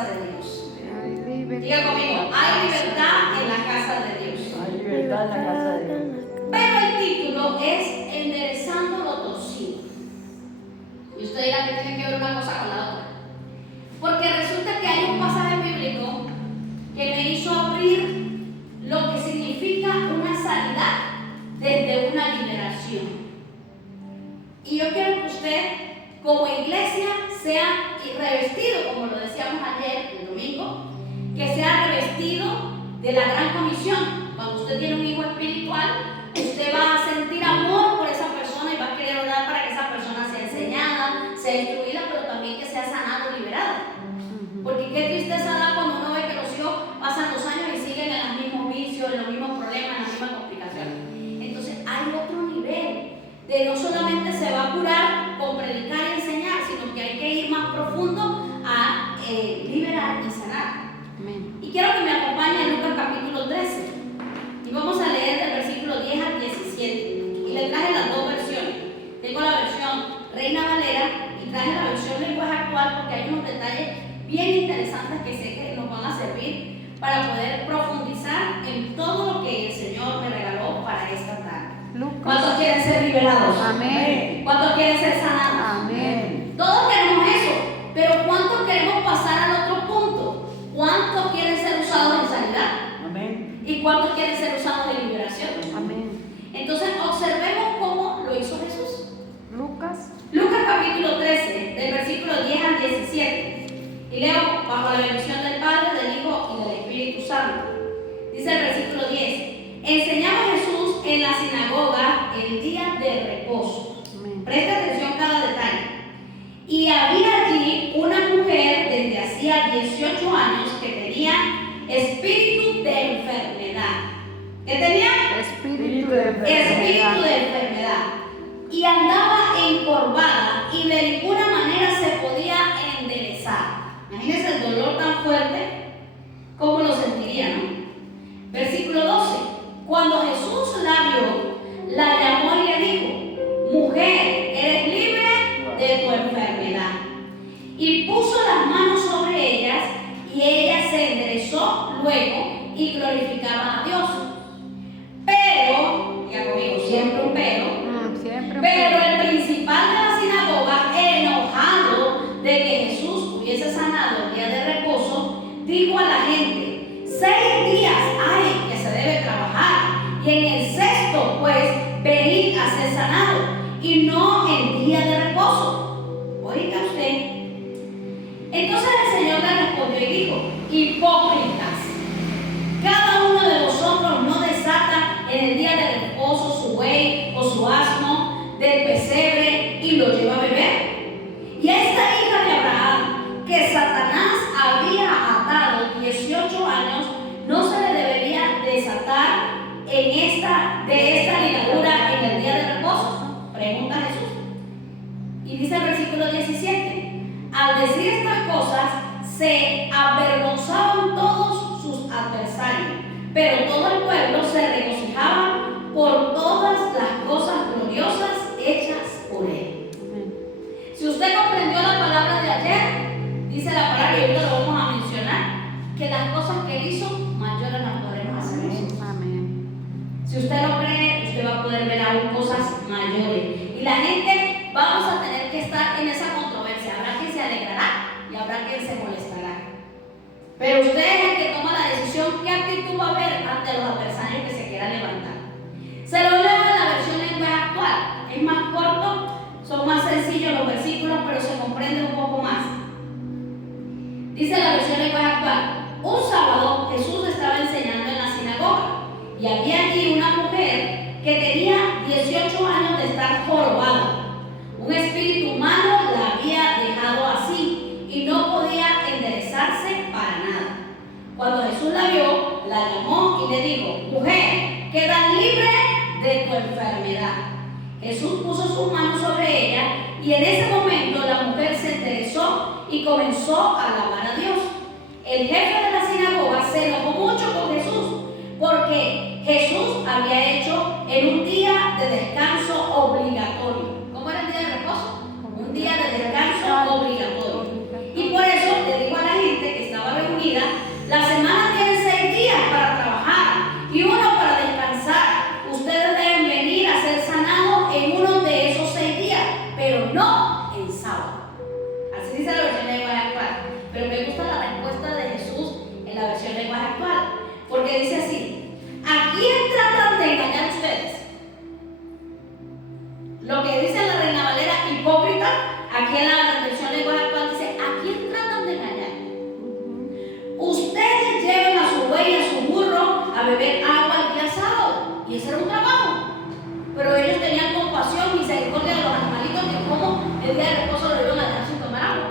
casa de Dios. Diga conmigo, hay libertad en la casa de Dios. Hay libertad en la casa de Dios. Pero el título es Enderezando lo torcido. Y usted dirá que tiene que ver una cosa con la otra. Porque resulta que hay un pasaje bíblico que me hizo abrir lo que significa una sanidad desde una liberación. Y yo quiero que usted, como iglesia, sea revestido, como lo decíamos ayer, el domingo, que sea revestido de la gran comisión. Cuando usted tiene un hijo espiritual, usted va a sentir amor por esa persona y va a querer orar para que esa persona sea enseñada, sea instruida, pero también que sea sanada y liberada. Porque qué tristeza da cuando uno ve que los hijos pasan los años y siguen en los mismos vicios, en los mismos problemas, en las mismas complicaciones. Entonces hay otro nivel de no solamente se va a curar con predicar y enseñar, sino que hay que ir más profundo a liberar y sanar. Amén. Y quiero que me acompañe en Lucas capítulo 13. Y vamos a leer del versículo 10 al 17. Y le traje las dos versiones. Tengo la versión Reina Valera y traje la versión lenguaje actual porque hay unos detalles bien interesantes que sé que nos van a servir para poder profundizar en todo lo que el Señor me regaló para esta tarde. ¿Cuántos quieren ser liberados? Amén. ¿Cuántos quieren ser sanados? Amén. Todos queremos eso, pero ¿cuántos queremos pasar al otro punto? ¿Cuántos quieren ser usados en sanidad? Amén. ¿Y cuántos quieren ser usados en liberación? Amén. Entonces observemos cómo lo hizo Jesús. Lucas. Lucas capítulo 13, del versículo 10 al 17. Y leo bajo la bendición del Padre, del Hijo y del Espíritu Santo. Dice el versículo 10. Enseñaba Jesús en la sinagoga el día de reposo. Amén. Presta atención a cada detalle. Y había allí una mujer desde hacía 18 años que tenía espíritu de enfermedad. ¿Qué tenía? Espíritu de Espíritu de enfermedad. Y andaba encorvada y de ninguna manera se podía enderezar. Imagínense el dolor tan fuerte, ¿cómo lo sentiría, no? Versículo 12. Cuando Jesús la vio, la llamó y le dijo: mujer, eres libre de tu enfermedad. Y puso las manos sobre ellas y ella se enderezó luego y glorificaba a Dios. Pero, ya conmigo, siempre un pero. Pero el principal de la sinagoga, enojado de que Jesús hubiese sanado el día de reposo, dijo a la gente: 6 días hay que se debe trabajar, y en el sexto, pues, venid a ser sanado, y no en día de reposo. Oiga usted. Entonces el Señor le respondió y dijo: hipócritas, cada uno de vosotros no desata en el día de reposo su buey o su asno del pesebre y lo lleva a beber. Y a esta hija de Abraham, que Satanás había atado 18 años, no se le debería desatar de esta ligadura en el día de reposo. Pregunta Jesús. Y dice el versículo 17: al decir estas cosas, se avergonzaban todos sus adversarios, pero todo el pueblo se regocijaba por todas las cosas gloriosas hechas por él. Si usted comprendió la palabra de ayer, dice la palabra, y ahorita lo vamos a mencionar, que las cosas que él hizo, mayores las podremos hacer nosotros. Amén. Si usted lo cree, usted va a poder ver aún cosas mayores. Y la gente, vamos a tener que estar en esa controversia. Habrá quien se alegrará y habrá quien se molestará. Pero usted es el que toma la decisión qué actitud va a haber ante los adversarios que se quieran levantar. Se lo leo en la versión lenguaje actual. Es más corto, son más sencillos los versículos, pero se comprende un poco más. Dice la versión lenguaje actual: un sábado Jesús estaba enseñando en la sinagoga y había allí una mujer que tenía 18 años de estar jorobada. Un espíritu malo la había dejado así y no podía enderezarse para nada. Cuando Jesús la vio, la llamó y le dijo: mujer, queda libre de tu enfermedad. Jesús puso sus manos sobre ella y en ese momento la mujer se enderezó y comenzó a alabar a Dios. El jefe de la sinagoga se enojó mucho con Jesús porque Jesús había hecho en un día de descanso obligatorio. ¿Cómo era el día de reposo? Un día de descanso obligatorio. Y por eso le dijo a la gente que estaba dice la versión lenguaje actual, pero me gusta la respuesta de Jesús en la versión lenguaje actual, porque dice así: ¿a quién tratan de engañar ustedes? Lo que dice la Reina Valera, hipócrita, aquí en la versión lenguaje actual dice: ¿a quién tratan de engañar? Ustedes llevan a su buey y a su burro a beber agua el día sábado, y ese era un trabajo, pero ellos tenían compasión, misericordia de los animalitos, de cómo el día de reposo lo iban a dejar sin tomar agua.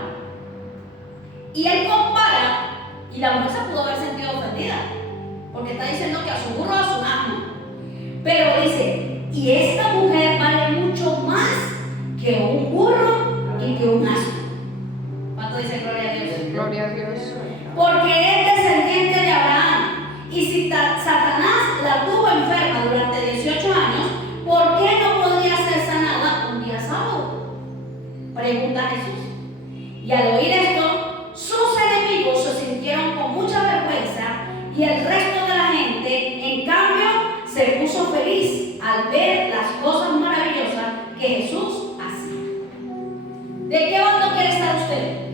Y él compara, y la mujer se pudo haber sentido ofendida, porque está diciendo que a su burro, a su asno, pero dice: y esta mujer vale mucho más que un burro y que un asno. ¿Cuánto dice gloria a Dios? Gloria a Dios. Porque es descendiente de Abraham. Y si Satanás la tuvo enferma durante 18 años, ¿por qué no podría ser sanada un día sábado? Pregunta Jesús. Y al oír esto, sus enemigos se sintieron con mucha vergüenza, y el resto de la gente, en cambio, se puso feliz al ver las cosas maravillosas que Jesús hacía. ¿De qué bando quiere estar usted?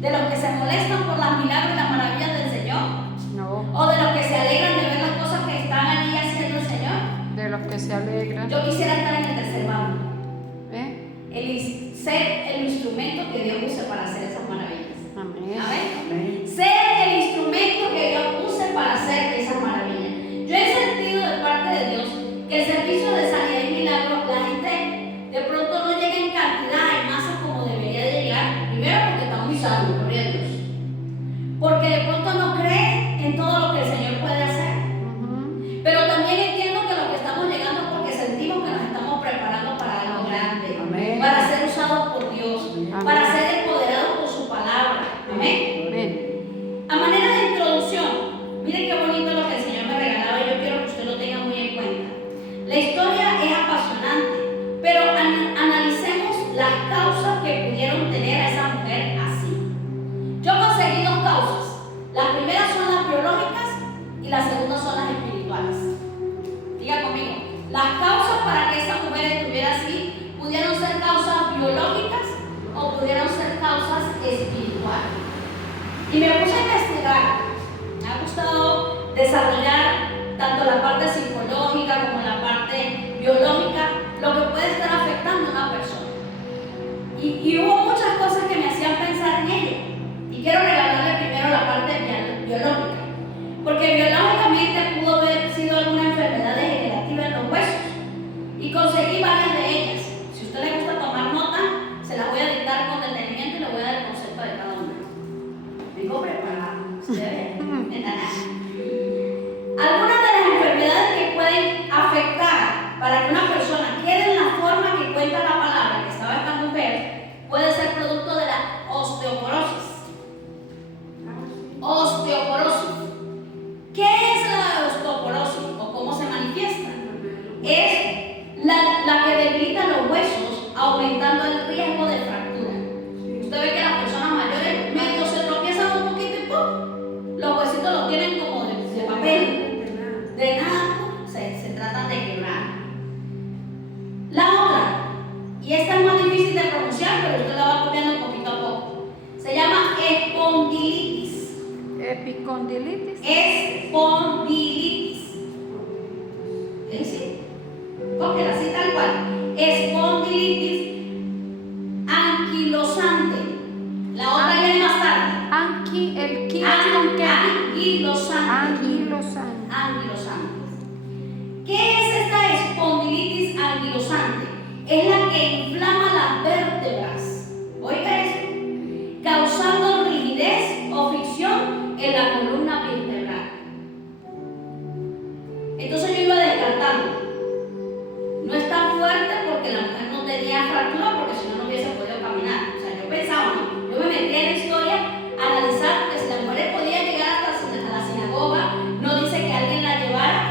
¿De los que se molestan por los milagros y las maravillas del Señor? No. ¿O de los que se alegran de ver las cosas que están allí haciendo el Señor? De los que se alegran. Yo quisiera estar en el tercer bando. ¿Eh? Ser el instrumento que Dios use para hacer esas maravillas. Amén. Amén. Ser el instrumento que Dios use para hacer esas maravillas. Yo he sentido de parte de Dios que el servicio de sanidad y milagros, la gente de pronto no llega en cantidad, en masa como debería de llegar. Primero porque está muy salvo, gloria a Dios. Porque de pronto no cree en todo lo que el Señor puede hacer. Pero también entiendo que lo que estamos llegando es porque sentimos que nos estamos preparando para algo grande. Amén. Para ser usados por Dios. Amén. Para ser empoderados por su palabra. Amén. Amén. A manera de introducción, miren qué bonito lo que el Señor me regalaba, y yo quiero que usted lo tenga muy en cuenta. La historia es apasionante, pero analicemos las causas que pudieron tener a esa mujer así. Yo conseguí dos causas. Las primeras son las biológicas y las segundas son las espirituales. Diga conmigo, las causas para que esa mujer estuviera así pudieron ser causas biológicas o pudieron ser causas espirituales. Y me puse a investigar. Me ha gustado desarrollar tanto la parte psicológica como la parte biológica, lo que puede estar afectando a una persona. Y hubo muchas cosas que me hacían pensar en ello. Y quiero regalarle primero la parte biológica. Porque biológicamente pudo haber sido alguna enfermedad degenerativa en los huesos. Y conseguí varias de ellas. Si a usted le gusta tomar nota, se las voy a dictar con detenimiento y le voy a dar el concepto de cada una. Vengo preparado. ¿Ustedes ven? Algunas de las enfermedades que pueden afectar para que una persona quede en la forma que cuenta la palabra que estaba esta mujer puede ser producto de la osteoporosis. Osteoporosis. ¿Qué es la osteoporosis o cómo se manifiesta? Es la que debilita los huesos, aumentando el riesgo de fractura. Usted ve que las personas mayores medio se tropiezan un poquito y ¡pum! Los huesitos los tienen como de papel. De nada, se tratan de quebrar. La otra, y esta es más difícil de pronunciar, pero usted la va copiando poquito a poco. Se llama espondilitis. Epicondilitis. Espondilitis. ¿Es así? Cógela así tal cual. Espondilitis anquilosante. La otra viene más tarde. El ki es con qué? Anquilosante. Anquilosante. Anquilosante. ¿Qué es esta espondilitis anquilosante? Es la que inflama las vértebras. Oiga eso. Causando rigidez o fricción en la columna vertebral. Entonces yo iba descartando. No es tan fuerte porque la mujer no tenía fractura, porque si no, no hubiese podido caminar. O sea, yo pensaba, ¿no? Yo me metí en la historia a analizar que si la mujer podía llegar hasta la sinagoga, no dice que alguien la llevara.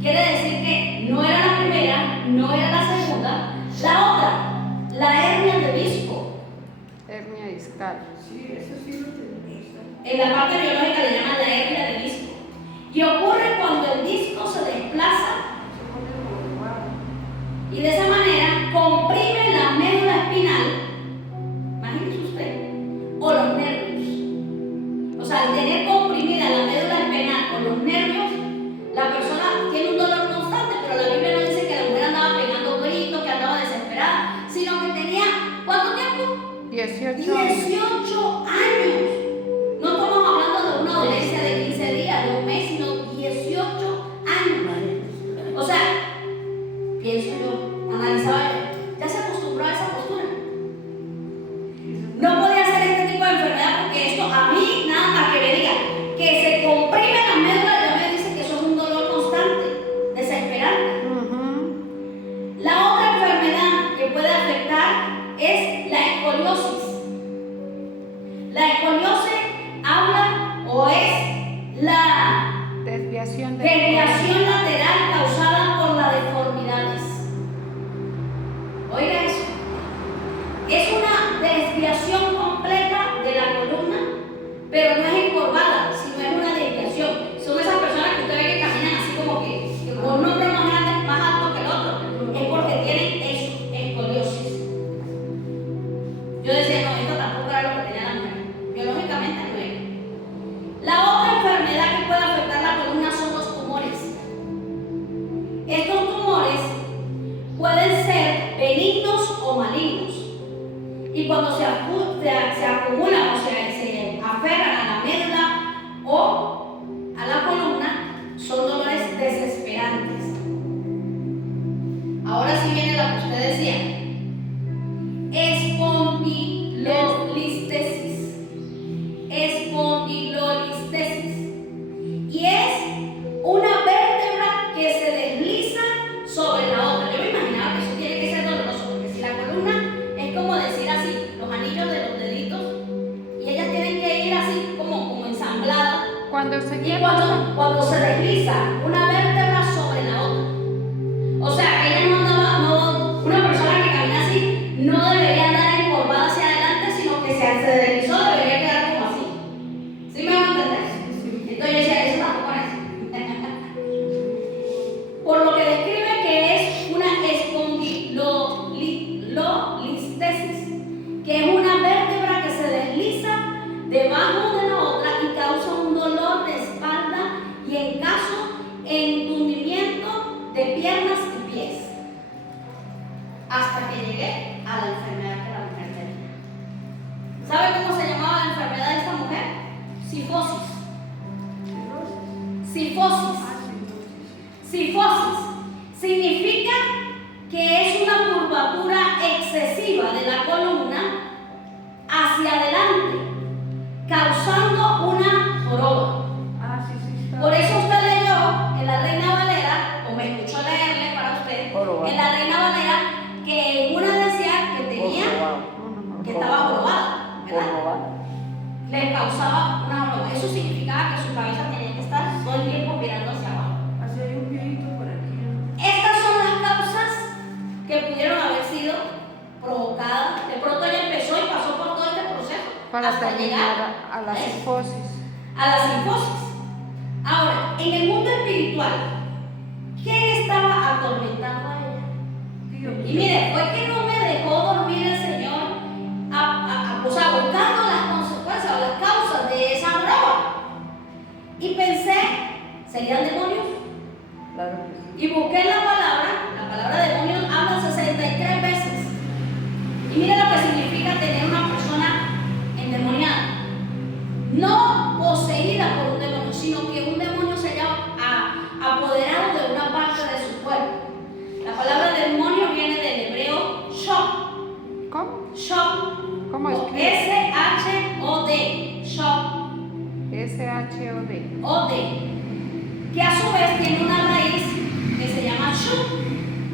Quiere decir que no era la primera, no era la segunda. La otra, la hernia de disco. Hernia discal. En la parte biológica le llaman la hernia de disco. Y ocurre cuando el disco se desplaza y de esa manera comprime la médula espinal. Imagínese usted. tener comprimida la médula espinal con los nervios, la persona tiene un dolor constante, pero la Biblia no dice que la mujer andaba pegando gritos, que andaba desesperada, sino que tenía, ¿cuánto tiempo? 18 años. 18 años. No estamos hablando de una dolencia de 15 días, de un mes, sino 18 años. O sea, pienso yo, analizaba yo, ya se acostumbró a esa postura. No podía hacer este tipo de enfermedad porque esto a mí, nada más que me diga que se comprime la médula, ya me dice que eso es un dolor constante, desesperante. La otra enfermedad que puede afectar es la escoliosis. La escoliosis habla o es la Desviación lateral causada por las deformidades. Oiga eso. Es una desviación completa de la columna, pero no es encorvada, sino es una desviación. Son esas personas que usted ve que caminan así como que con un hombro más grande, más alto que el otro. Es porque tienen eso, escoliosis. Yo decía, no, esto tampoco era lo que tenía la mujer. Biológicamente no era. La otra enfermedad que puede afectar la columna son los tumores. Estos tumores pueden ser benignos o malignos. Y cuando se acumulan o se aferran a la médula o a la columna, son dolores desesperantes. Ahora sí viene la que usted decía. Espondilolistesis. Espondilolistesis. Y es una vértebra que se desliza sobre la otra. Yo me imaginaba que eso tiene que ser doloroso, porque si la columna es como decir así, los anillos de los deditos, y ellas tienen que ir así como ensambladas. Cuando se Y cuando se desliza una vértebra sobre la otra. O sea, que ella una persona que camina así no debería andar encorvada hacia adelante, sino que se deslizó, debería quedar como así. ¿Sí me van a entender? Entonces yo decía, eso tampoco es. Por lo que describe que es una espondilolistesis, que es una vértebra que se desliza debajo de la otra y causa un dolor de espalda y en caso entundimiento de piernas y pies. Hasta que llegué a la enfermedad que la mujer tenía. ¿Sabe cómo se llamaba la enfermedad de esta mujer? Sifosis. Sifosis. Sifosis significa que es una curvatura excesiva de la columna hacia adelante, causando una joroba. Por eso usted leyó en la Reina Valera, o me escuchó leerle para usted, en la Reina Valera, que una decía que tenía, que estaba jorobada, ¿verdad? Le causaba una joroba. Eso significaba que su cabeza tenía que estar todo el tiempo mirando hacia abajo. Estas son las causas que pudieron haber sido provocadas. De pronto ella empezó y pasó por todo este proceso para hasta llegar a la sifosis. A la sifosis. Ahora, en el mundo espiritual, ¿quién estaba atormentando a ella? Y mire, fue que no me dejó dormir el Señor, o sea, buscando las consecuencias o las causas de esa brava. Y pensé, ¿serían demonios? Claro. Y busqué la palabra demonios habla 63 veces. Y mire lo que significa tener una persona endemoniada. No poseída por un demonio, sino que un demonio se haya apoderado de una parte de su cuerpo. La palabra demonio viene del hebreo shop. ¿Cómo? Shop. ¿Cómo escribe? S-H-O-D. Shop. S-H-O-D. O-D. Que a su vez tiene una raíz que se llama shup.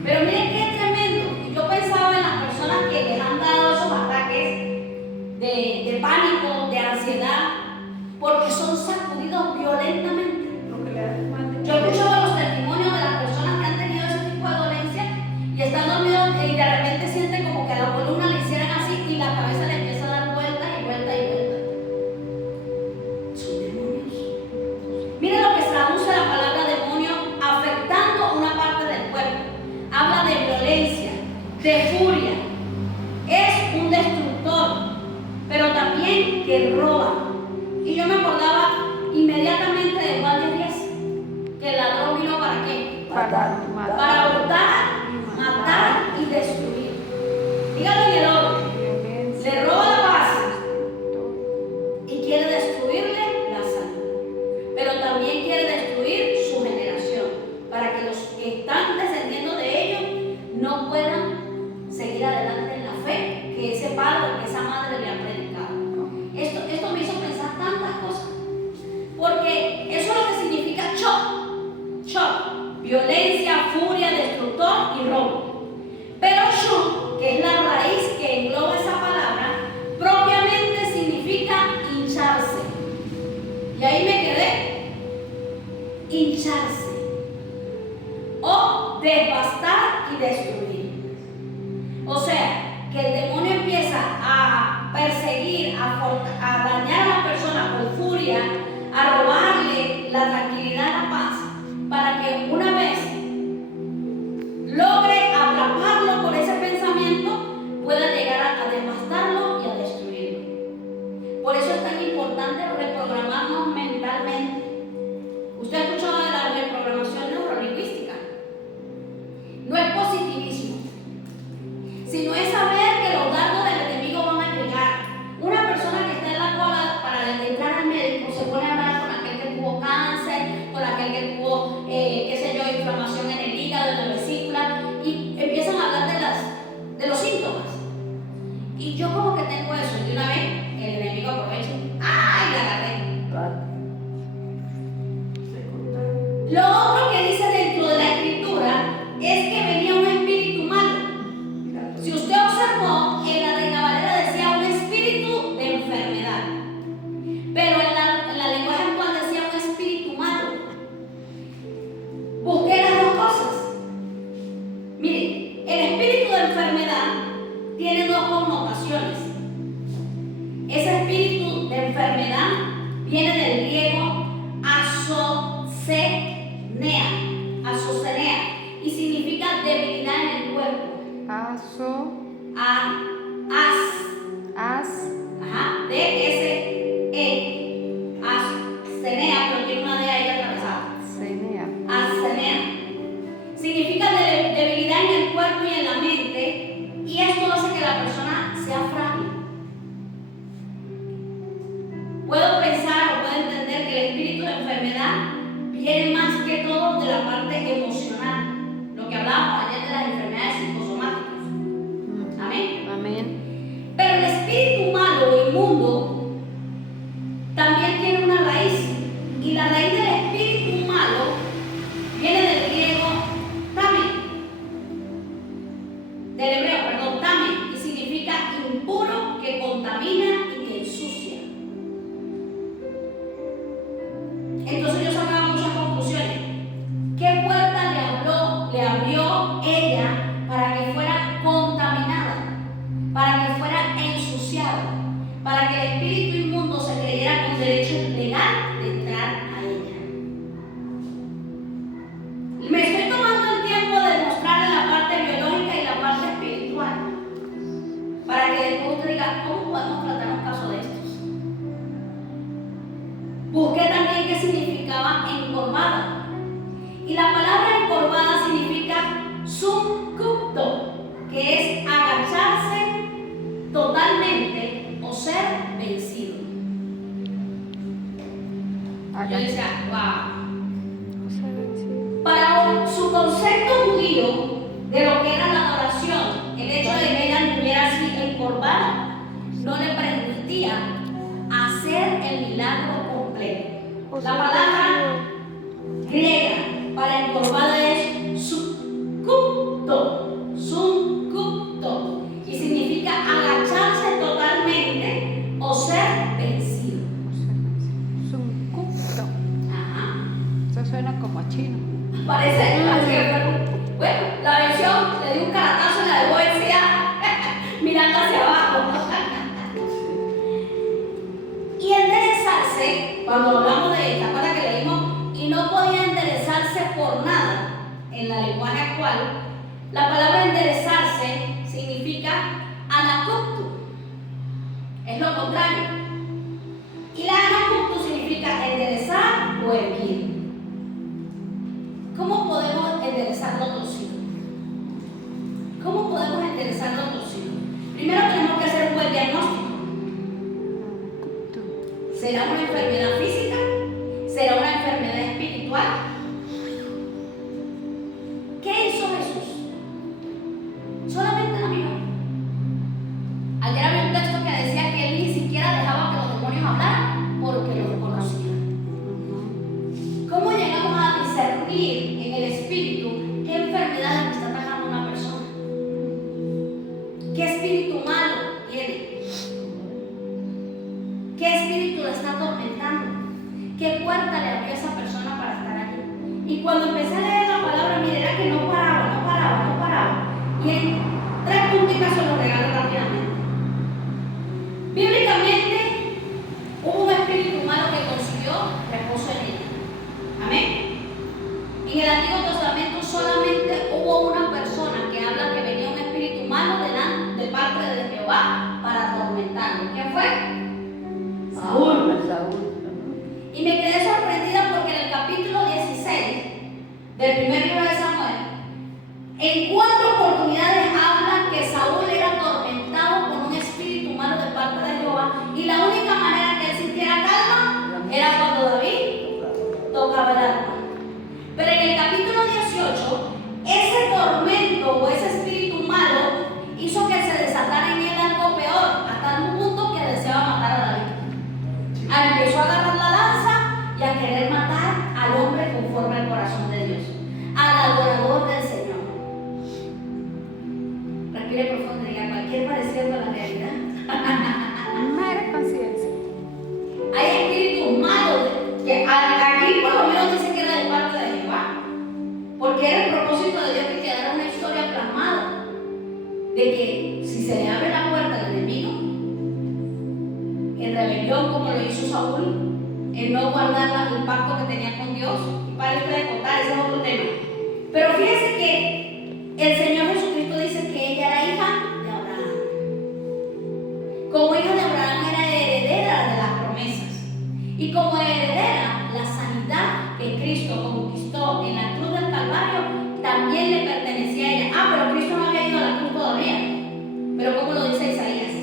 Pero miren qué tremendo. Y yo pensaba en las personas que les han dado esos ataques de pánico, de ansiedad, porque son sacudidos violentamente. Yo escuchaba los testimonios de las personas que han tenido ese tipo de dolencia y están dormidos y de repente sienten como que a la columna le hicieran así y la cabeza le empieza a dar vuelta y vuelta y vuelta. Son demonios. Miren lo que traduce la palabra demonio, afectando una parte del cuerpo. Habla de violencia, de furia. Es un destructor, pero también que roba. Y yo me acordaba Para hurtar, matar y destruir. Dígalo en el orden. Le roba la paz y quiere destruirle la salud. Pero también quiere destruir su generación, para que los que están descendiendo de ellos no puedan seguir adelante en la fe que ese padre o que esa madre le ha predicado. Esto me hizo pensar tantas cosas, porque eso es lo que significa shock, violencia, furia, destructor y robo. Pero shock, que es la raíz que engloba esa palabra, propiamente significa hincharse. Y ahí me quedé, hincharse, o devastar y destruir. O sea, que el demonio empieza a perseguir, a dañar a la persona con furia, a robarle la tranquilidad, la paz, para que una vez logre atraparlo por ese pensamiento, pueda llegar a devastarlo y a destruirlo. Por eso es tan importante reprogramarnos mentalmente. ¿Usted ha escuchado de la reprogramación neurolingüística? No es positivismo, sino es saber que los dardos del enemigo van a llegar. Una persona que está en la cola para entrar al médico se pone a hablar con aquel que tuvo cáncer, con aquel que tuvo, inflamación en el hígado, en la vesícula, y empiezan a hablar de los síntomas. Y yo como que tengo eso, y de una vez el enemigo aprovecha. ¡Ay, la agarré! Lo otro que dice dentro de la escritura es que venía un espíritu malo. Si usted observó, en la Reina Valera decía un espíritu de enfermedad, pero en la lenguaje actual decía un espíritu malo. Busqué las dos cosas. Miren, el espíritu de enfermedad tiene dos connotaciones. Ese espíritu de enfermedad viene del griego azocenea, y significa debilidad en el cuerpo. D-S-E, azocenea, pero tiene una D ahí atravesada. Azocenea. Significa debilidad en el cuerpo y en la mente, y esto hace que la persona sea frágil. Puedo pensar o puedo entender que el espíritu de enfermedad viene más que todo de la parte emocional, lo que hablábamos ayer de las enfermedades psicosomáticas. Amén. Pero el espíritu malo o inmundo también tiene una raíz, y la raíz del espíritu malo viene del griego tame, del hebreo, tame, y significa impuro, que contamina y que ensucia. Entonces yo sacaba muchas conclusiones. ¿Qué puerta le abrió ella para que fuera contaminada, para que fuera ensuciada, para que el espíritu inmundo se creyera con derecho legal de entrar a ella? Me estoy tomando el tiempo de mostrarle la parte biológica y la parte espiritual, para que después usted diga, ¿cómo podemos tratar un caso de estos? Busqué también qué significaba encorvada. Y la palabra encorvada significa subcucto, que es agacharse totalmente o ser vencido. Yo decía, wow. Para su concepto judío de lo que era la adoración, el hecho de que ella estuviera así encorvada no le permitía hacer el milagro completo. La palabra griega para encorvada es subcucto, y significa agacharse totalmente o ser vencido. Subcucto. Ajá. Eso suena como chino. Parece, bueno, la versión le dio un caratazo y la dejó vencida mirando hacia abajo. Y enderezarse, cuando hablamos de esta parte que leímos, y no podía enderezarse por nada en la lenguaje actual, la palabra enderezarse significa anacuptu, es lo contrario. Y la anacuptu significa enderezar o erguir. ¿Cómo podemos enderezar lo torcido? ¿Cómo podemos enderezar lo torcido? Primero tenemos que hacer un buen diagnóstico. ¿Será una enfermedad física? ¿Será una enfermedad espiritual? ¿Qué hizo Jesús? Solamente la miró. Ayer había un texto que decía que él ni siquiera dejaba que los demonios hablaran porque los reconocían. ¿Cómo llegamos a discernir en el espíritu qué enfermedad está atacando a una persona? ¿Qué espíritu malo tiene? ¿Qué espíritu la está atormentando? ¿Qué puerta le abrió a esa persona para estar allí? Y cuando empecé a leer la palabra, mire, era que no paraba, no paraba, no paraba. Y en 3 puntitas se lo regalo rápidamente. Bíblicamente, hubo un espíritu malo que consiguió reposo en ella. Amén. En el Antiguo Testamento solamente hubo una persona que habla que venía un espíritu malo de parte de Jehová para atormentarlo. ¿Quién fue? Saúl. Y me quedé sorprendida porque en el capítulo 16 del primer libro de Samuel, en 4 oportunidades habla que Saúl era atormentado con un espíritu malo de parte de Jehová, y la única manera que él sintiera calma era cuando David tocaba el arpa. Pero en el capítulo 18, ese tormento o ese espíritu malo hizo que se desatara en él algo peor, hasta un punto que deseaba matar a David. Empezó a agarrar la lanza y a querer matar al hombre conforme al corazón de Dios, al adorador del Señor. Respire profundo y diga: cualquier parecido a la realidad. Mera conciencia. Hay espíritus malos que aquí por lo menos dice que era de parte de Jehová, porque era el propósito de Dios que quedara una historia plasmada de que si se le abre la puerta al enemigo en rebelión, como lo hizo Saúl, en no guardar el pacto que tenía con Dios, y para esto de contar, ese es otro tema. Pero fíjense que el Señor Jesucristo dice que ella era hija de Abraham. Como hija de Abraham era heredera de las promesas, y como heredera, la sanidad que Cristo conquistó en la cruz del Calvario también le pertenecía a ella. Pero Cristo no había ido a la cruz todavía. Pero ¿cómo lo dice Isaías?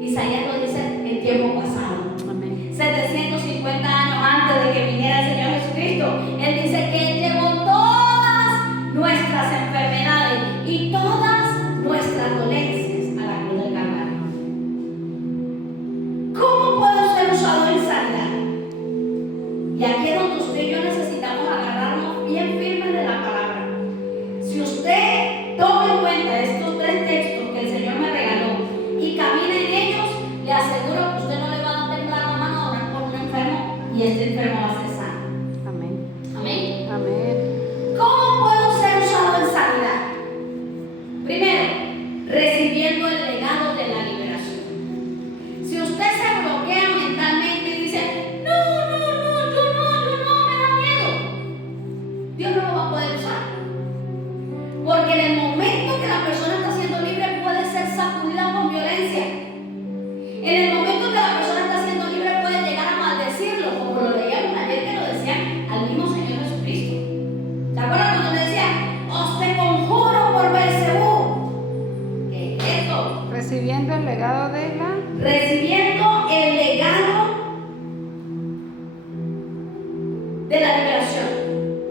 Isaías lo dice en tiempo pasado. Amén. 750 años antes de que viniera el Señor Jesucristo. Él dice que Él llevó todas nuestras enfermedades y todas nuestras dolencias a la cruz del Calvario. ¿Cómo puedo ser usado en sanidad? Y aquí es donde usted y yo necesitamos agarrarnos bien firmes de la palabra. Si usted toma en cuenta estos 3 textos que el Señor me regaló y camina en ellos, le aseguro que usted no le va a temblar la mano a orar por un enfermo, y este enfermo va a ser sano. Amén. Amén. Amén. ¿Cómo puedo ser usado en sanidad? Primero, recibiendo el legado de la liberación. Si usted se bloquea mentalmente y dice: no, me da miedo, Dios no lo va a poder usar. Porque en el momento que la persona está siendo libre, puede ser sacudida con violencia. En el momento que la persona está siendo libre, puede llegar a maldecirlo, como lo leíamos ayer, que lo decían al mismo Señor Jesucristo. ¿Se acuerdan cuando le decía: os te conjuro por Belcebú? ¿Qué es eso? Recibiendo el legado de la... Recibiendo el legado de la liberación.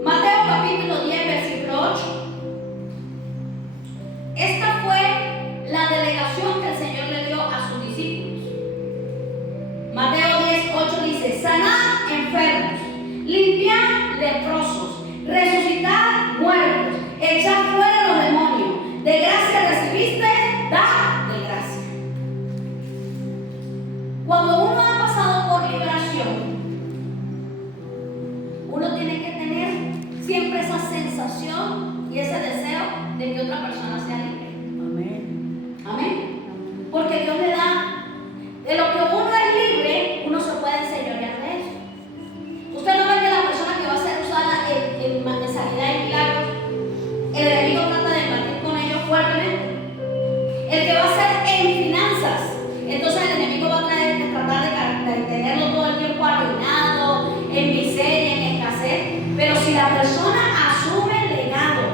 Mateo capítulo 10, versículo 8. Esta fue la delegación que el Señor le dio a sus discípulos. Mateo 10, 8 dice: sanad enfermos, limpiad leprosos, resucitad muertos, echad fuera los demonios. De gracia recibiste, da de gracia. Cuando uno ha pasado por liberación, uno tiene que tener siempre esa sensación y ese deseo de que otra persona sea libre. Amén. Amén. Porque Dios le da, de lo que uno es libre, uno se puede enseñorear de eso. Usted no ve que la persona que va a ser usada en sanidad y milagros, el enemigo trata de batir con ellos fuertemente. El que va a ser en finanzas, entonces el enemigo va a tratar de tenerlo todo el tiempo arruinado, en miseria, en escasez. Pero si la persona asume el legado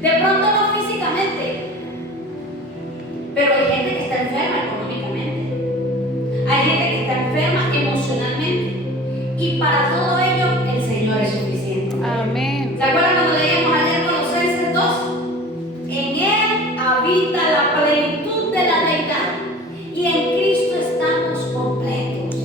De pronto no físicamente, pero hay gente que está enferma económicamente. Hay gente que está enferma emocionalmente. Y para todo ello, el Señor es suficiente. Amén. ¿Se acuerdan cuando leíamos ayer Colosenses 2? En Él habita la plenitud de la deidad. Y en Cristo estamos completos.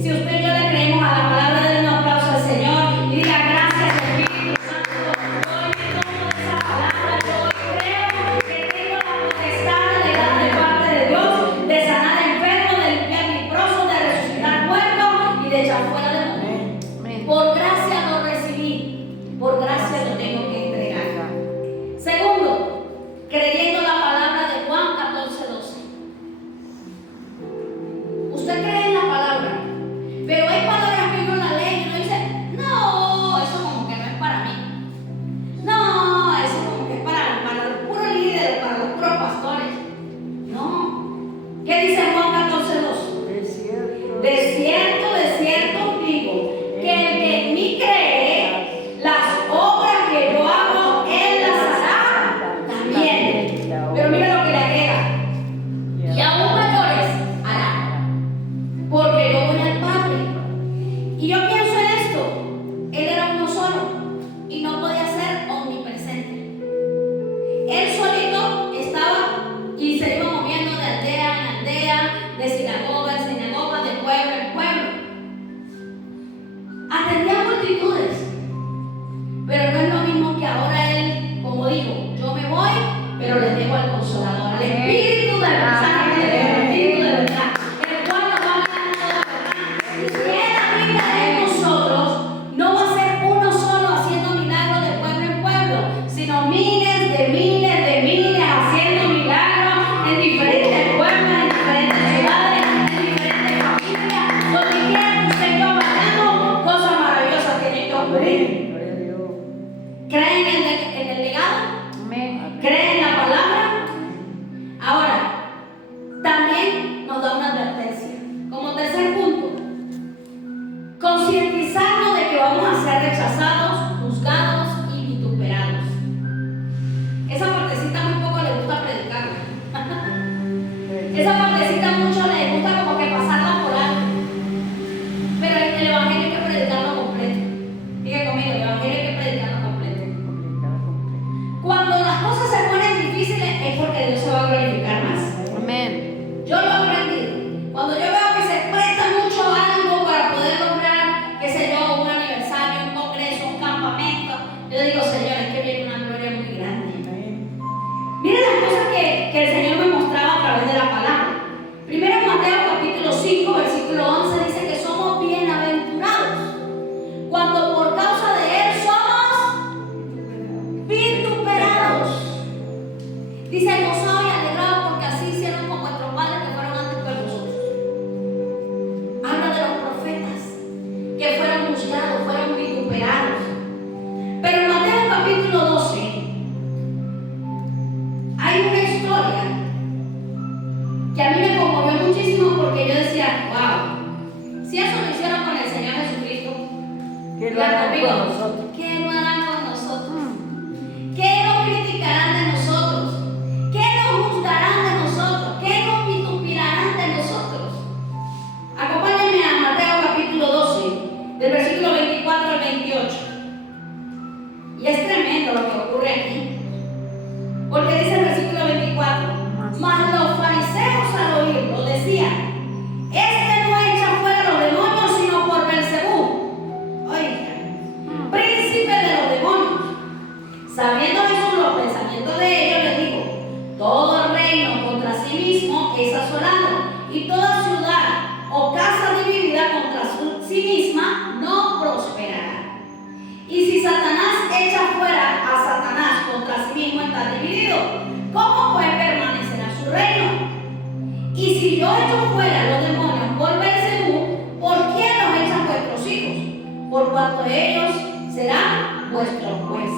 Si usted y yo le creemos a la palabra, denle un aplauso al Señor y diga gracias, Espíritu Santo. Hoy me tomo de esa palabra. Yo hoy creo que tengo la potestad delegada de parte de Dios de sanar enfermos, de limpiar leprosos, de resucitar muertos y de echar fuera demonios. Amén. Por gracia lo recibí, por gracia lo tengo que entregar. Segundo, creyendo la palabra de Juan 14:12. Usted cree en la palabra, pero hay palabras que uno la lee y uno dice, no, eso como que no es para mí. No, eso como que es para los puros líderes, para los puros pastores. No. ¿Qué dice Juan 14:12? De cierto os digo, que el que en mí cree, las obras que yo hago, él las hará también. Pero mira lo que le agrega. Y aún mayores hará, porque yo voy al Padre. Y yo pienso en esto. Él era uno solo y no podía ser omnipresente. Él solito estaba y se iba moviendo de aldea en aldea, de sinagoga en sinagoga, de pueblo en pueblo. Atendía multitudes, pero no es lo mismo que ahora él, como dijo, yo me voy, pero le dejo al Consolador, al Espíritu de verdad, el Espíritu de verdad, el cual nos va a hablar de la verdad. Y si Él habita en nosotros, no va a ser uno solo haciendo milagros de pueblo en pueblo, sino miles de miles de miles haciendo milagros en diferentes pueblos, en diferentes ciudades, en diferentes familias, donde quiera que usted y yo vayamos, cosas maravillosas tienen que ocurrir. ¿Creen en el legado? Amén. ¿Creen en la palabra? Ahora, también nos da una advertencia. Como tercer punto, concientizarnos de que vamos a ser rechazados, juzgados y vituperados. Esa partecita muy poco le gusta predicarla. Esa partecita mucho le gusta como que pasarla por alto. Pero el evangelio hay que predicarlo completo. Diga conmigo, el evangelio hay que predicarlo completo. Cuando las cosas se ponen difíciles es porque Dios se va a glorificar más. Amén. Yo lo he aprendido. Cuando yo veo que se presta mucho algo para poder lograr, qué sé yo, un aniversario, un congreso, un campamento, yo digo, Señor, es que viene una gloria muy grande. Miren las cosas que el Señor me mostraba a través de la palabra. Primero Mateo capítulo 5, versículo 11 dice que somos bienaventurados cuando por causa de Él somos vituperados. Dice gozados y alegrados porque así hicieron con vuestros padres que fueron antes que vosotros. Habla de los profetas que fueron juzgados, fueron vituperados. Pero en Mateo capítulo 12 hay una historia que a mí me conmovió muchísimo porque yo decía, wow, si eso lo hicieron con el Señor Jesucristo, ¿Qué lo harán con nosotros? ¿qué no harán con nosotros? ¿Qué nos criticarán de nosotros? ¿Qué nos juzgarán de nosotros? ¿Qué nos vitupirarán de nosotros? Acompáñenme a Mateo capítulo 12, del versículo 24 al 28. Y es tremendo lo que ocurre aquí. Porque dice el versículo 24, mas los fariseos al oírlo decían, este no echa fuera los demonios sino por Belzebú. Oiga, príncipe de los demonios. Sabiendo Jesús los pensamientos de ellos, les dijo, todo reino contra sí mismo es asolado, y toda ciudad o casa dividida contra sí misma no prosperará. Y si Satanás echa fuera a Satanás contra sí mismo está dividido, ¿cómo pues permanecerá su reino? Y si yo echo fuera los demonios por Belzebú, ¿por quién los echan vuestros hijos? Por cuanto ellos serán vuestros jueces.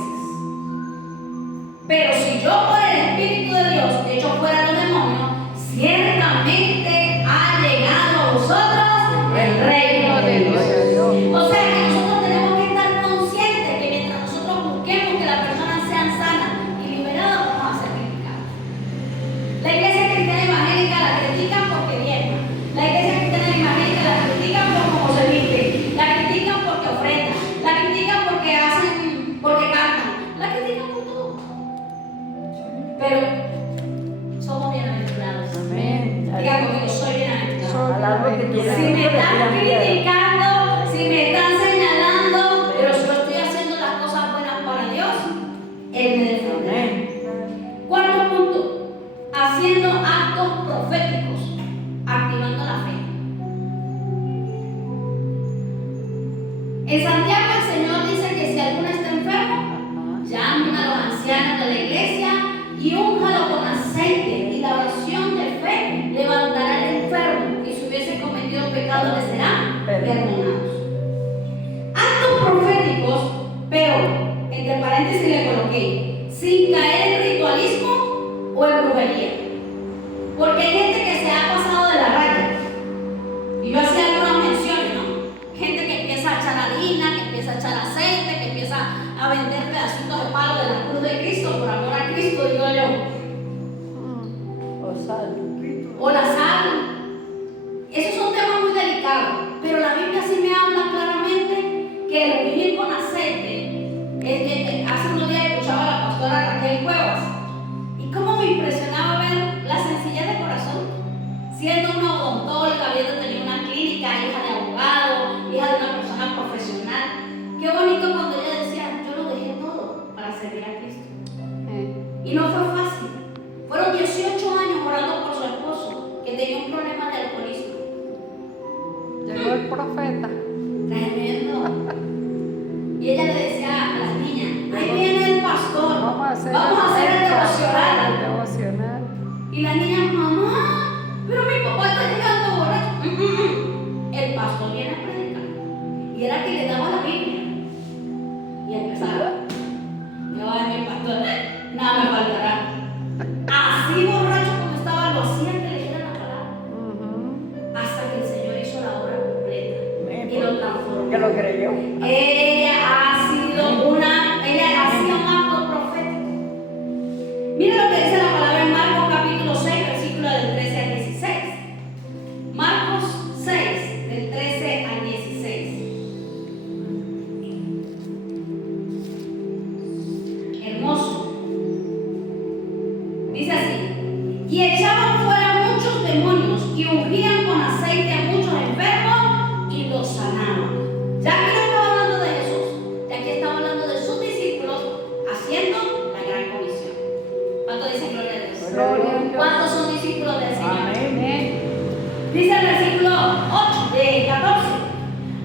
Pero si yo por el Espíritu de Dios echo fuera los demonios, ciertamente ha llegado a vosotros el reino de Dios. O sea que nosotros tenemos que estar conscientes que mientras nosotros busquemos que las personas sean sanas y Él me defenderá. Amén. Cuarto punto, haciendo actos proféticos, activando la fe. En Santiago el Señor dice que si alguno está enfermo, llamen a los ancianos de la iglesia y úngalo con aceite, y la oración de fe levantará al enfermo, y si hubiese cometido pecado le serán perdonados. Actos proféticos, pero entre paréntesis le coloqué, sin caer en ritualismo o en brujería. Porque hay gente que se ha pasado de la raya. Y yo hacía algunas menciones, ¿no? Gente que empieza a echar harina, que empieza a echar aceite, que empieza a vender pedacitos de palo de la cruz de Cristo por amor a Cristo, digo yo. O sal. O la sal. Esos son temas muy delicados. Pero la Biblia sí me habla claramente que el vivir con aceite. Hace unos días escuchaba a la pastora Raquel Cuevas. Y cómo me impresionaba ver la sencillez de corazón. Siendo una odontóloga, habiendo tenido una clínica, hija de abogado, hija de una persona profesional. Qué bonito cuando ella decía, yo lo dejé todo para servir a Cristo. Y no fue fácil. Fueron 18 años orando por su esposo, que tenía un problema de alcoholismo. Llegó el profeta. Tremendo. Y ella le decía a las niñas, ahí viene el pastor, Vamos a hacer el devocional. el devocional. Y las niñas, mamá, pero mi papá está llegando borracho. El pastor viene a predicar. Y era que le daba la Biblia. Y empezaba, me va a decir mi pastor, nada me faltará. Así borracho como estaba, lo hacía que leyera la palabra. Hasta que el Señor hizo la obra completa y lo transformó. Que lo creyó. Ella hacía un acto profético. Mira lo que dice la palabra en Marcos capítulo 6, versículo del 13 al 16. Marcos 6, del 13 al 16. Hermoso. Dice así: y echaban fuera muchos demonios y ungían con aceite a muchos enfermos y los sanaban. Ya que no estaba hablando de Jesús, ya que estaba hablando de sus discípulos haciendo la gran comisión. ¿Cuántos dicen gloria a Dios? Gloria a Dios. ¿Cuántos son discípulos del Señor? Amén. Dice el versículo 14: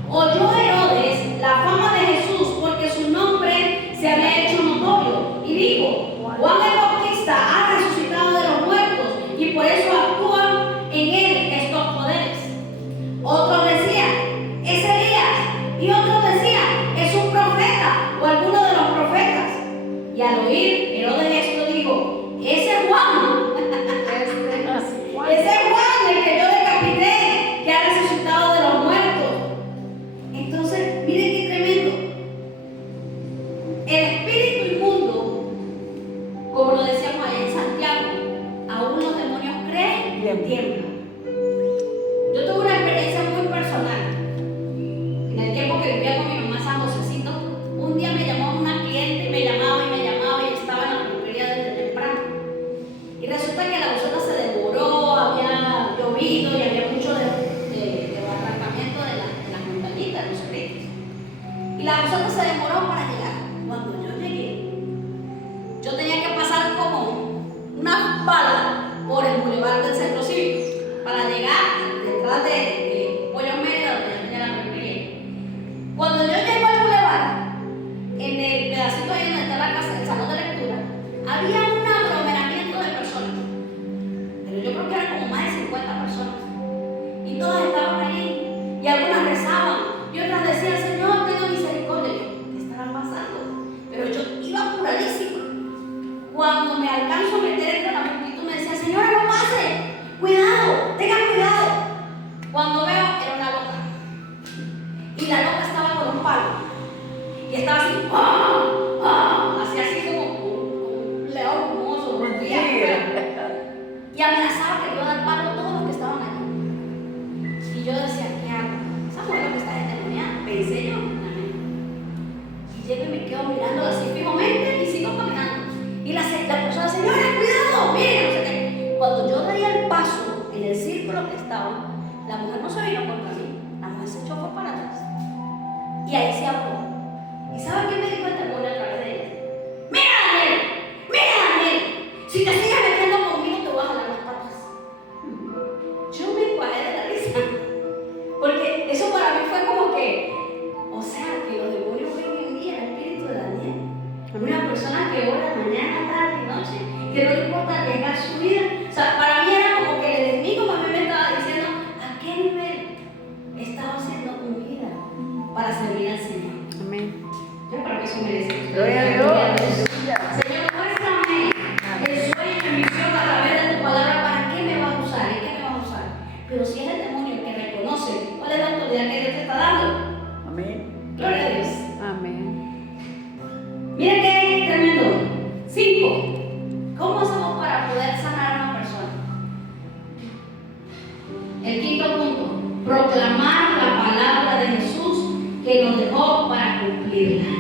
oyó Herodes la fama de Jesús porque su nombre se había hecho notorio, y dijo: Juan el Bautista ha resucitado de los muertos, y por eso actúan en él estos poderes. Otros decían: es Elías. Y otros decían: es un profeta o alguno de los profetas. Y al oír Herodes esto dijo: ese es Juan. Ese es Juan, el que yo decapité, que ha resucitado de los muertos. Entonces, miren qué tremendo. El espíritu inmundo, como lo decíamos allá en Santiago, aún los demonios creen y tiemblan. Yo tuve una experiencia muy personal. En el tiempo que vivía con mi mamá en San Josecito, un día me llamó una cliente, me llamaba y estaba en la peluquería desde temprano. Y resulta que la boceta se demoró, había llovido y había mucho de arrancamiento de las montañitas, los cerritos. Y la boceta se demoró para llegar. Cuando yo llegué, yo tenía que pasar como una bala por el bulevar del Centro Cívico para llegar detrás de Pollo Mérida, donde yo tenía la peluquería. Cuando yo llego al bulevar, en el pedacito ahí donde está la casa, el salón de lectura, había un aglomeramiento de personas. Pero yo creo que eran como más de 50 personas. Y todas estaban ahí. Y algunas rezaban. Y otras decían: Señor, tenga misericordia. Y yo, ¿qué estará pasando? Pero yo iba apuradísima. Cuando me alcanzo a meter entre la multitud, me decía: Señora, no pase. Cuidado, tenga cuidado. Cuando veo, era una loca. Y la loca estaba con un palo. Y estaba así, hacía así como un león, como un oso, rompía. Y amenazaba que le iba a dar palo a todos los que estaban allí. Y yo decía: ¿qué hago? Esa mujer lo que está endemoniada, pensé yo. Y llego y me quedo mirando así fijamente y sigo caminando. Y la persona: señora, cuidado, miren, no sé qué. Cuando yo daría el paso en el círculo que estaba, la mujer no se vino contra mí, la mujer se echó para atrás. Y ahí se habló. ¿Y sabe qué me di cuenta? Con a través de ella. ¡Mira, Daniel! Si te sigues metiendo conmigo, te voy a jalar las patas. Yo me cuajé de la risa. Porque eso para mí fue como que, o sea, que los demonios ven en mí el espíritu de Daniel. Una persona que ora mañana, tarde y noche, que no le importa arriesgar su vida. O sea, para mí era como que el enemigo a mí me estaba diciendo a qué nivel estaba haciendo tu vida para servir al Señor. Amén. Yo creo que eso merece. Gloria a Dios. Señor, muéstrame el sueño y mi visión a través de tu palabra. ¿Para qué me vas a usar? ¿En qué me vas a usar? Pero si es el demonio el que reconoce cuál es la autoridad que Dios te está dando. Amén. Gloria a Dios. Amén. Miren qué tremendo. 5. ¿Cómo hacemos para poder sanar a una persona? El quinto punto. Proclamar la palabra de Jesús que nos dejó para cumplirla.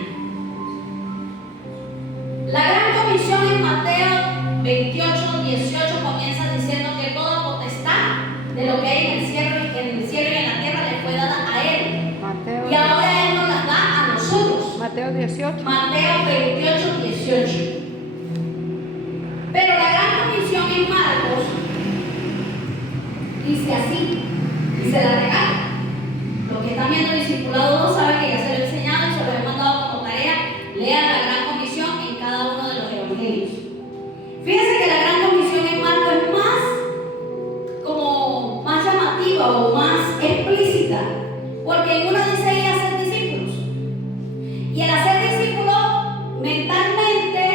La gran comisión en Mateo 28:18 comienza diciendo que toda potestad de lo que hay en el cielo y en la tierra le fue dada a Él. Mateo, Y ahora Él nos la da a nosotros. Mateo 18. Mateo 28:18. Pero la gran comisión en Marcos dice así, y se la regala. Los que están viendo el discipulado 2 saben que ya se lo he enseñado y se lo he mandado como tarea. Lean la gran comisión en cada uno de los evangelios. Fíjense que la gran comisión en Marcos es más llamativa o más explícita, porque en una dice ir a ser discípulos. Y el hacer discípulos, mentalmente,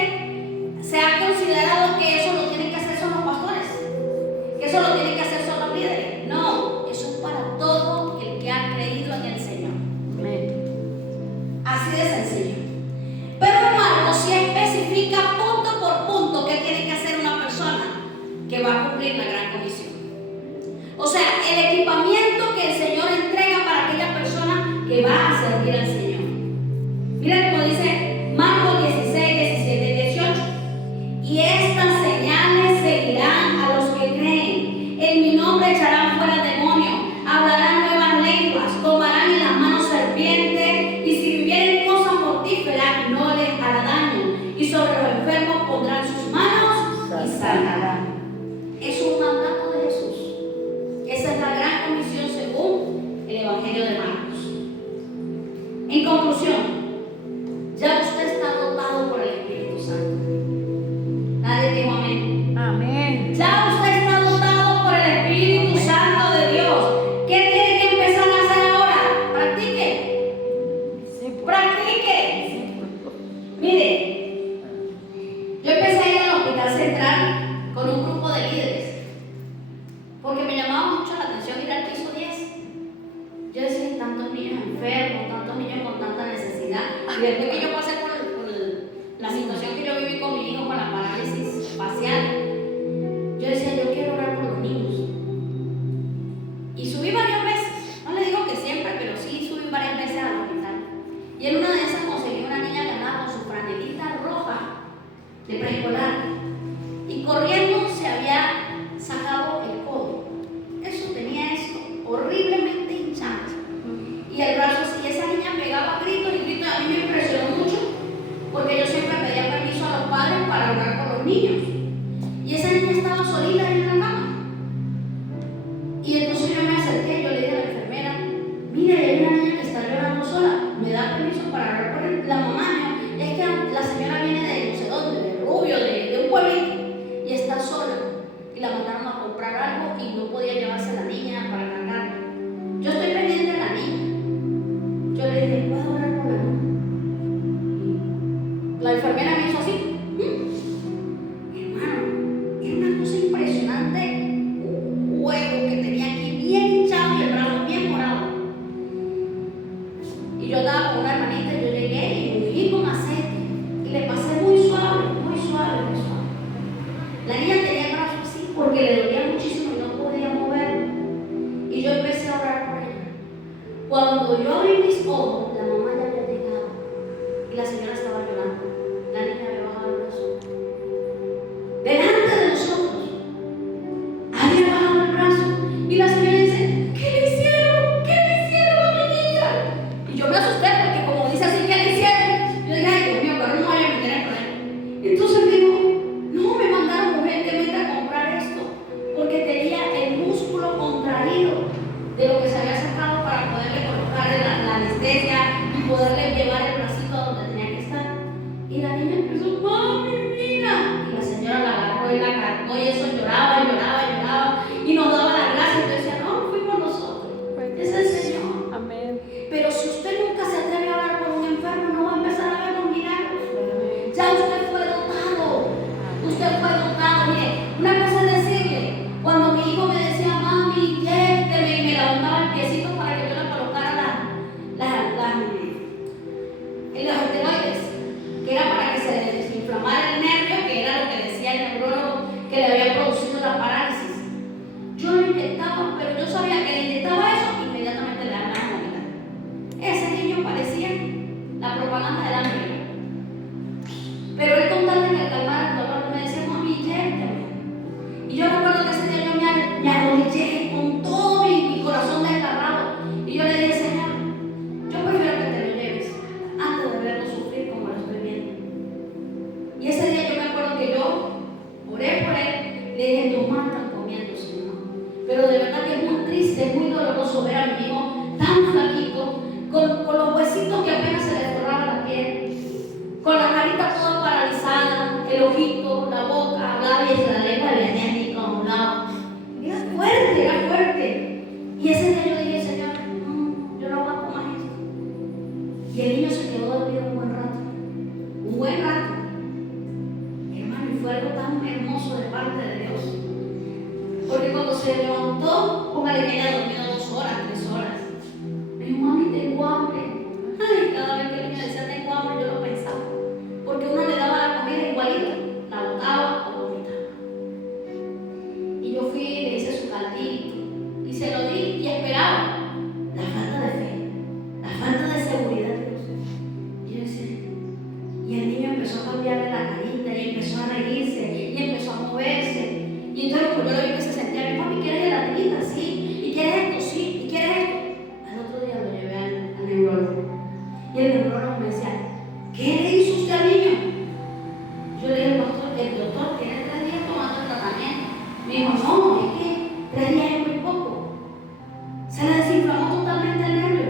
se ha considerado que eso lo tienen que hacer son los pastores, que eso lo tienen que hacer son los líderes. No, eso es para todo el que ha creído en el Señor. Amén. Así de sencillo. Pero Marcos sí especifica punto por punto qué tiene que hacer una persona que va a cumplir la gran comisión. O sea, el equipamiento que el Señor entrega para aquella persona que va a servir al Señor. Mira cómo dice Marcos 16:17-18. Y estas señales seguirán a los que creen. En mi nombre echarán fuera demonios, hablarán nuevas lenguas, tomarán en las manos serpientes, y si vivieren cosas mortíferas no les hará daño. Y sobre los enfermos pondrán sus manos y sanarán. Es un mandato de Jesús. Esa es la gran comisión según el Evangelio de Marcos. En conclusión, ya usted está dotado por el Espíritu Santo. Nadie dijo amén. Amén. Ya usted está dotado por el Espíritu Santo de Dios. ¿Qué tiene que empezar a hacer ahora? Practique. Practique. Mire, yo empecé a ir al Hospital Central con un grupo de líderes, porque me llamaba mucho la atención ir al piso 10. Yo decía, tantos niños enfermos, tantos niños con tanta necesidad. Y después que yo pasé por la situación que yo viví con mi hijo con la parálisis facial, yo decía, yo quiero orar por los niños. Y subí varias veces, no le digo que siempre, pero sí subí varias veces al hospital. Y en una de esas conseguí una niña que andaba con su franelita roja de preescolar, y corriendo se había sacado el codo. Eso tenía esto horriblemente hinchado. Y el brazo así, esa niña pegaba gritos y gritos. A mí me impresionó mucho, porque yo siempre pedía permiso a los padres para orar por los niños. Y esa niña estaba solita en la cama. Y entonces yo me acerqué, yo le dije a la enfermera, mira, hay una niña que está llorando sola, ¿me da permiso para orar por él? La mamá, ¿no? Es que la señora viene de no sé dónde, de Rubio, de un pueblito, y está sola. Y la mandaron a comprar algo y no podía llevarse a la niña para cargarla. Yo estoy pendiente de la niña. Yo le dije, ¿puedo orar por la niña? La enfermera me hizo así. Hermano, era una cosa impresionante. Un huevo que tenía aquí bien hinchado y el brazo bien morado. Y yo andaba con una hermanita y yo llegué y ungí con aceite. Y le pasé muy suave, muy suave, muy suave. La niña tenía el brazo así porque le dolía muchísimo y no podía moverlo. Y yo empecé a orar por ella. Cuando yo abrí mis ojos, la mamá ya había llegado y la señora estaba llorando. La niña había bajado el brazo. Delante de nosotros, había bajado el brazo. Y la señora dice, ¿qué le hicieron? ¿Qué le hicieron a mi niña? Y yo me asusté porque como dice así, ¿qué le hicieron? Yo dije, ay Dios mío, pero no vaya a meter en problema. Entonces me dijo, no, me mandaron tú, mami, mira. Y la señora la agarró y la cargó y eso lloraba, lloraba, lloraba. Y nos daba las gracias. Y yo decía, no fuimos nosotros, es el Señor. Amén. Pero si usted nunca se atreve a orar por un enfermo, no va a empezar a ver los milagros. Ya usted fue dotado. Usted fue dotado. Mire, una cosa es decirle, cuando mi hijo me decía, mami, inyécteme, y me levantaba el piecito para que yo le colocara los esteroides, que era para que se le desinflamara el nervio, que era lo que decía el neurólogo que le había producido la parálisis. Yo lo inyectaba, pero yo sabía que le inyectaba eso, inmediatamente le daba la vomitar. Ese niño parecía la propaganda del ángel. Pero él con tal de que calmara el dolor me decía, mami, inyécteme. Y yo recuerdo que ese día yo me arrodillé con todo mi corazón desgarrado. Y yo le dije, Señor, yo prefiero que te lo lleves antes de verlo sufrir como lo estoy viendo. Y ese día yo me acuerdo que yo oré por él, le dije, tus manos están comiendo, Señor. Pero de verdad que es muy triste, es muy doloroso ver a mi hijo tan flaquito, con los huesitos que apenas se le forraba la piel, con la carita toda paralizada, el ojito, la boca, hablaba y la lengua le venía ni a un lado. Era fuerte, era fuerte. Y ese día yo dije, Señor, yo no aguanto más esto. Y el niño se quedó dormido un buen rato. Un buen rato. Hermano, y fue algo tan hermoso de parte de Dios. Porque cuando se levantó, póngale que haya dormido 2 horas, 3 horas. Me dijo, mami, tengo hambre. Ay, cada vez que el niño decía tengo hambre, yo lo pensaba. Porque uno le daba la comida igualita, la botaba o vomitaba. Y yo fui y le hice su caldito. Y se lo di y esperaba. La falta de fe, la falta de seguridad de Dios. Y yo decía, y el niño empezó a cambiarle la carita y empezó a reírse y empezó a moverse. Y entonces pues, yo lo vi que se sentía bien, papi, ¿quieres gelatinita? Sí. ¿Y quieres esto? Sí. ¿Y quieres esto? Al otro día lo llevé al neurólogo. Y el neurólogo me decía, ¿qué le hizo usted al niño? Yo le dije, el doctor tiene 3 días tomando el tratamiento. Me dijo, no, es que 3 días es muy poco. Se le desinflamó totalmente el nervio.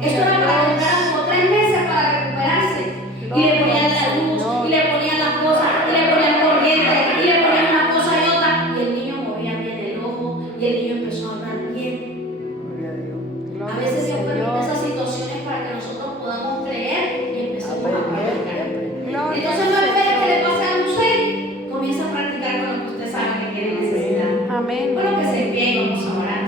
Esto era para que durara como 3 meses para recuperarse. Y le ponían la luz, y le ponían las cosas, y le ponían corriente, y le ponían una cosa y otra. Y el niño movía bien el ojo, y el niño empezó a hablar bien. Gloria a Dios. A veces Dios permite esas situaciones para que nosotros podamos creer y empecemos a practicar. Entonces no espere que le pase a usted, comienza a practicar con lo que usted sabe que tiene necesidad. Amén. Bueno, que se pie, vamos a orar.